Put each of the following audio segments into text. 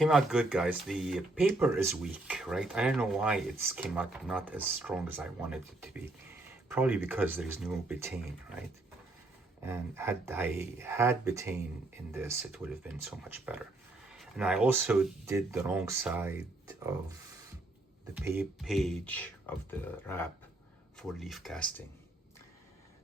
came out good, guys. The paper is weak, right? I don't know why it's came out not as strong as I wanted it to be. Probably because there is no betaine, right? And had I had betaine in this, it would have been so much better. And I also did the wrong side of the page of the wrap for leaf casting.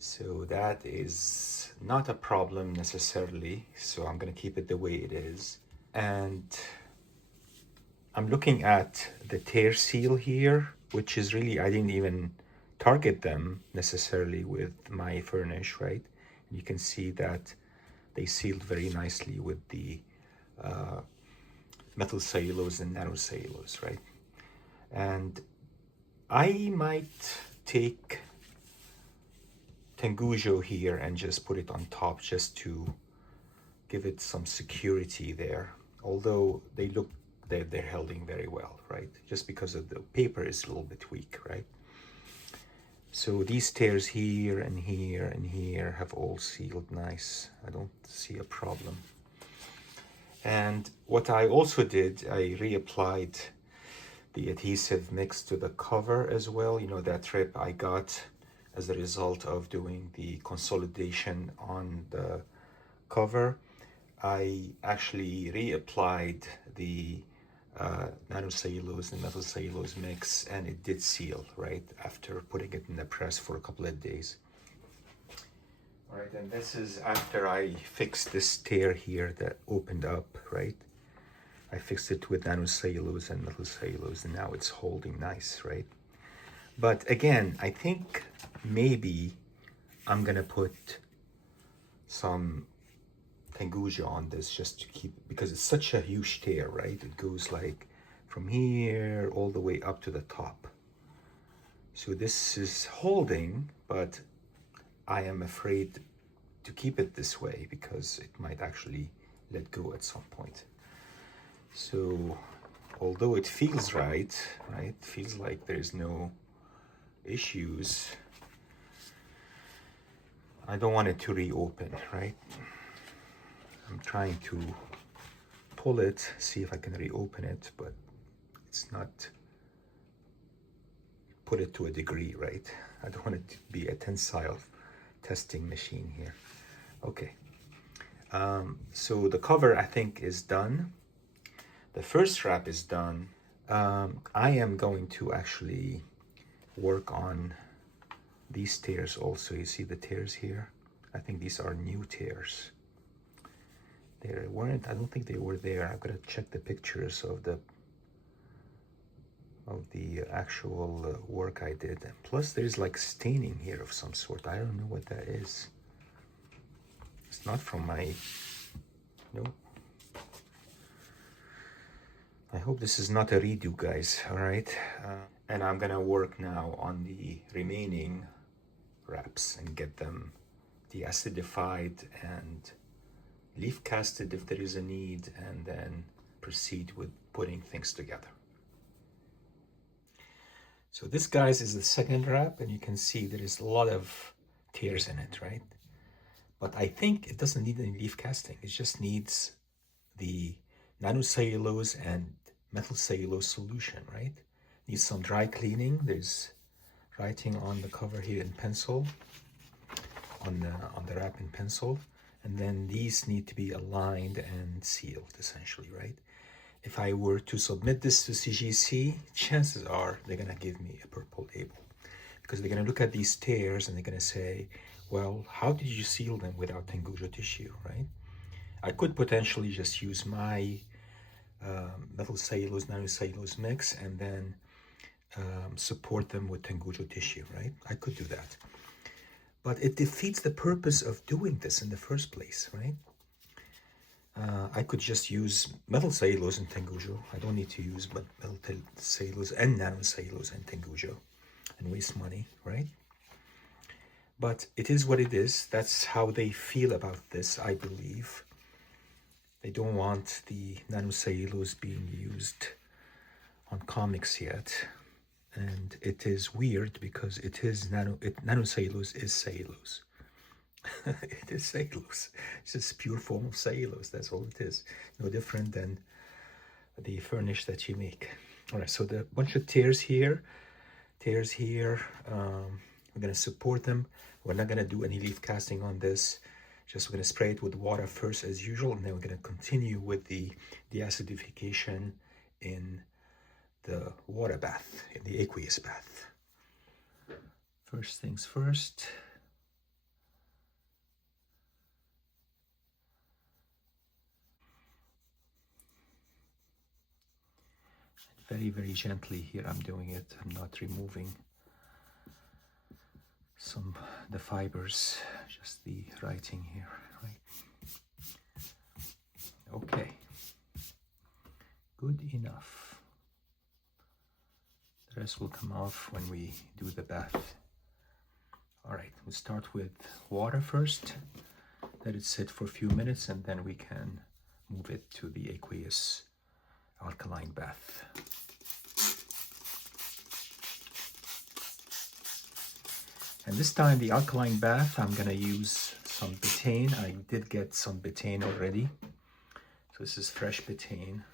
So that is not a problem necessarily. So I'm going to keep it the way it is. And I'm looking at the tear seal here, which is really, I didn't even target them necessarily with my furnish, right? And you can see that they sealed very nicely with the methyl cellulose and nanocellulose, right? And I might take Tengujo here and just put it on top just to give it some security there. Although they look, they're holding very well, right? Just because of the paper is a little bit weak, right? So these tears here and here and here have all sealed nice. I don't see a problem. And what I also did, I reapplied the adhesive mix to the cover as well. You know, that rip I got as a result of doing the consolidation on the cover. I actually reapplied the nanocellulose and methyl cellulose mix, and it did seal right after putting it in the press for a couple of days. All right, and this is after I fixed this tear here that opened up, right? I fixed it with nanocellulose and methyl cellulose, and now it's holding nice, right? But again, I think maybe I'm gonna put some Tenguja on this just to keep, because it's such a huge tear, right? It goes like from here all the way up to the top. So this is holding, but I am afraid to keep it this way because it might actually let go at some point. So although it feels right, feels like there's no issues, I don't want it to reopen, right? I'm trying to pull it, see if I can reopen it, but it's not, put it to a degree, right? I don't want it to be a tensile testing machine here. Okay, so the cover I think is done. The first wrap is done. I am going to actually work on these tears also. You see the tears here? I think these are new tears. They weren't, I don't think they were there. I've got to check the pictures of the actual work I did. And plus there's like staining here of some sort. I don't know what that is. It's not from my, no. I hope this is not a redo, guys, all right? And I'm gonna work now on the remaining wraps and get them deacidified and leaf casted if there is a need, and then proceed with putting things together. So this, guys, is the second wrap, and you can see there is a lot of tears in it, right? But I think it doesn't need any leaf casting. It just needs the nanocellulose and methyl cellulose solution, right? Needs some dry cleaning. There's writing on the cover here in pencil, on the wrap in pencil. And then these need to be aligned and sealed, essentially, right? If I were to submit this to CGC, chances are they're gonna give me a purple label, because they're gonna look at these tears and they're gonna say, well, how did you seal them without Tengujo tissue, right? I could potentially just use my methyl cellulose, nanocellulose mix and then support them with Tengujo tissue, right? I could do that. But it defeats the purpose of doing this in the first place, right? I could just use methyl cellulose and Tengujo. I don't need to use methyl cellulose and nanocellulose and Tengujo and waste money, right? But it is what it is. That's how they feel about this, I believe. They don't want the nanocellulose being used on comics yet. And it is weird because it is nanocellulose is cellulose. It is cellulose. It's just pure form of cellulose. That's all it is. No different than the furnish that you make. All right, so the bunch of tears here, we're gonna support them. We're not gonna do any leaf casting on this. Just we're gonna spray it with water first as usual, and then we're gonna continue with the deacidification in the water bath, in the aqueous bath. First things first. Very, very gently here I'm doing it. I'm not removing the fibers, just the writing here, right? Okay, good enough. The rest will come off when we do the bath. All right, we'll start with water first. Let it sit for a few minutes and then we can move it to the aqueous alkaline bath. And this time the alkaline bath, I'm gonna use some betaine. I did get some betaine already. So this is fresh betaine.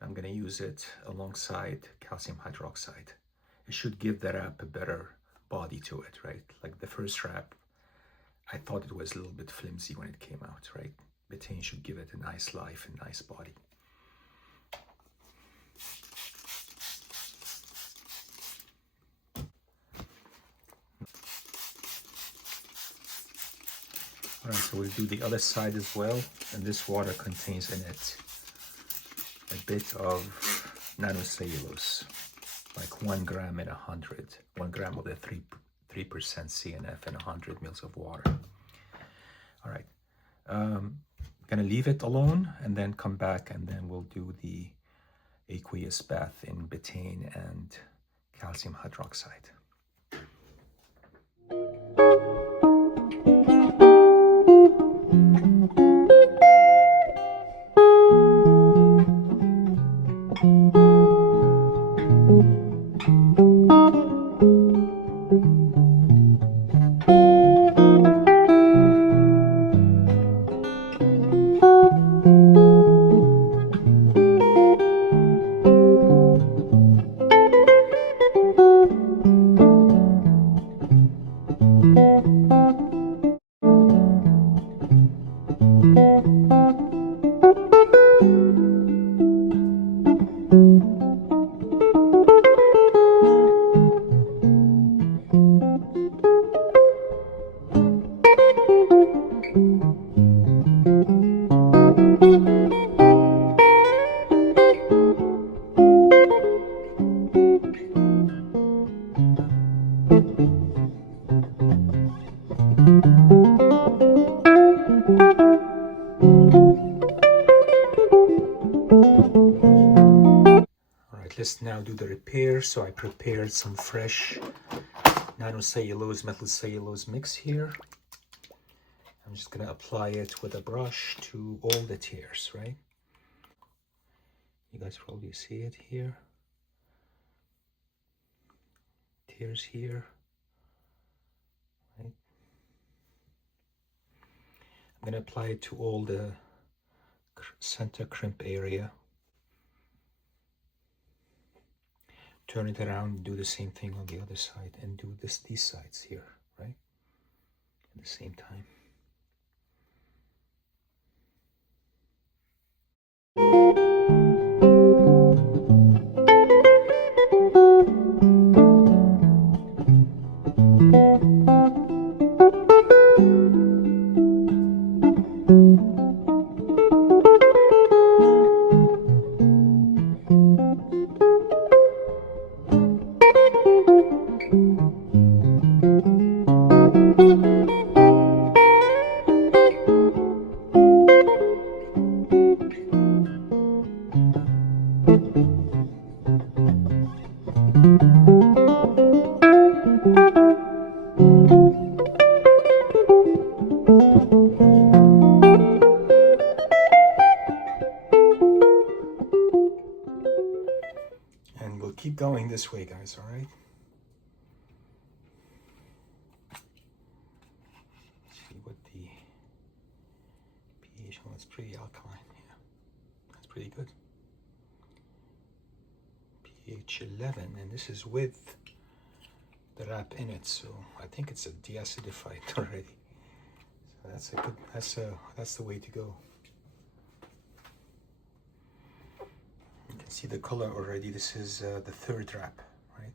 I'm gonna use it alongside calcium hydroxide. It should give the wrap a better body to it, right? Like the first wrap, I thought it was a little bit flimsy when it came out, right? Betaine should give it a nice life and nice body. All right, so we'll do the other side as well. And this water contains in it a bit of nanocellulose, like 1 gram in 100. 1 gram of the 3% CNF in 100 mils of water. All right, gonna leave it alone and then come back and then we'll do the aqueous bath in betaine and calcium hydroxide. Let's now do the repair. So I prepared some fresh nanocellulose, methyl cellulose mix here. I'm just gonna apply it with a brush to all the tears, right? You guys probably see it here. Tears here, right? I'm gonna apply it to all the center crimp area. Turn it around, do the same thing on the other side, and do these sides here, right? At the same time. And we'll keep going this way, guys, all right? See what the pH, oh, it's pretty alkaline, yeah. That's pretty good. pH 11, and this is with the wrap in it, so I think it's a deacidified already. So that's a good, that's the way to go. You can see the color already. This is the third wrap, right?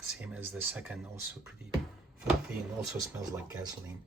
Same as the second, also pretty filthy and also smells like gasoline.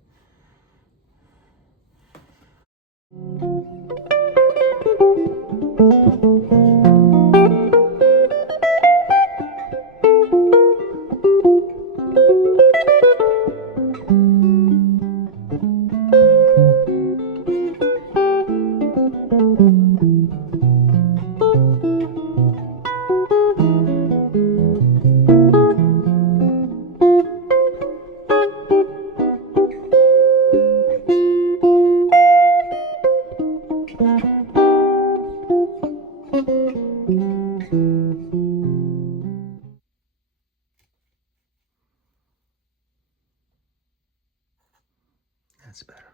That's better.